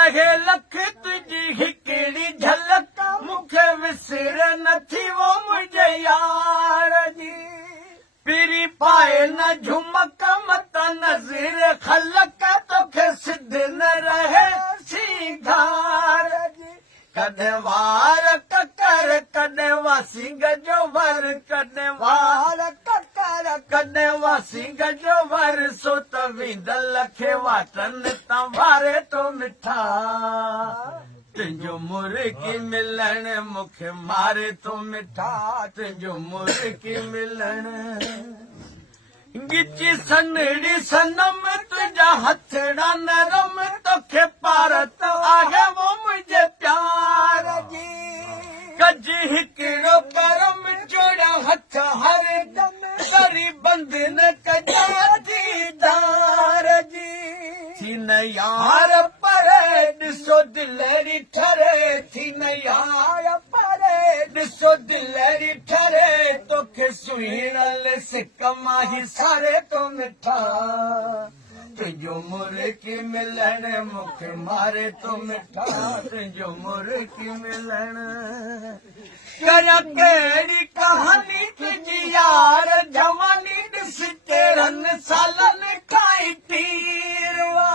रहे लख तुझी हिकड़ी झलक मुखे विसर नथी वो मुझे यार जी पीरी पाए न झुमक मत नज़र खलक तोखे सिद्ध न रहे सीधार जी कॾहिं वार ककर कॾहिं वासी गजो वर कॾहिं वार ककर कॾहिं वासी गजो वर सो त विंदल खे वाटनि तां वारे तो मिठा तुंहिंजो मुर्गी मिलण मूंखे मारे तो मिठा तुंहिंजो मुर्गी मिलण गिची सनड़ी सनम तुझा हथड़ा नरम तोखे पारत आहे वो मुझे प्यार जी कज हिकिड़ो करम जोड़ा हथ हर दम करी बंद न कजा दीदार जी थी न यार परे ॾिसो दिलरी ठरे थी न यार परे ॾिसो दिलरी ठरे तोखे सुहिणल सिक माही सारे तो मिठा तुंहिंजो मुर्गी मिलण मूंखे मारे तो मिठा तुंहिंजो मुर्गी मिलण कया कहिड़ी कहानी तुंहिंजी यार जवानी ॾिस तेरहनि सालनि खां तीरवा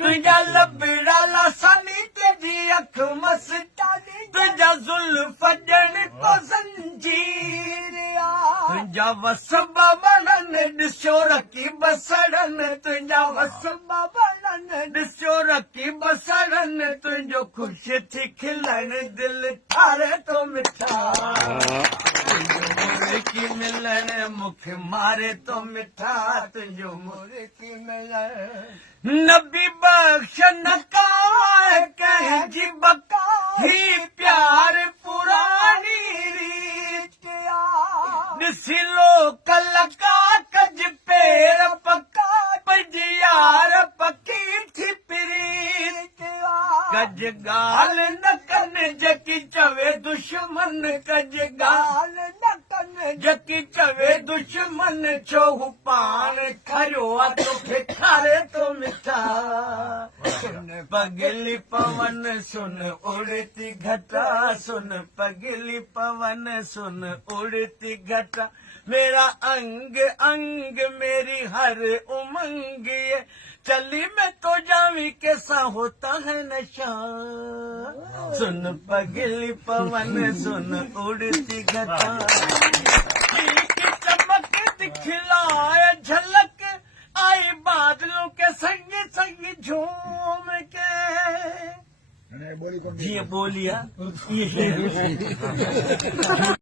तुझा लबड़ा लासानी तुझी अख मस्तानी तुझा जुल्फ ॼण को ज़ंजीरिया तुझा वसबा बननि ॾिसो रखी बसड़नि तुझा वसबा बननि ॾिसो रखी बसड़नि तुंहिंजो ख़ुशि थी खिलण दिल ठारे तो मिठा तुंहिंजो मुर्गी मिलण मूंखे मारे तो मिठा तुंहिंजो मुर्गी मिलण नबी बख्श न कंहिंजी बका ही प्यार पुरानी रीत ॾिसी लोक लका कज पेर पका पज यार पकी थी प्रीत कज ॻाल न कनि जकी चवे दुश्मन कज ॻाल न कनि जकी चवे दुश्मन छो हू पाण खरियो आहे तोखे खारे तो मिठा सुन पगली पवन सुन उड़ती घटा सुन पगली पवन सुन उड़ती घटा मेरा अंग अंग मेरी हर उमंग ये चली मैं तो जावी कैसा होता है नशा सुन पगली पवन सुन उड़ती घटा की चमक दिखलाए झलक आई बादलों के संग संग झूम के जी बोलिया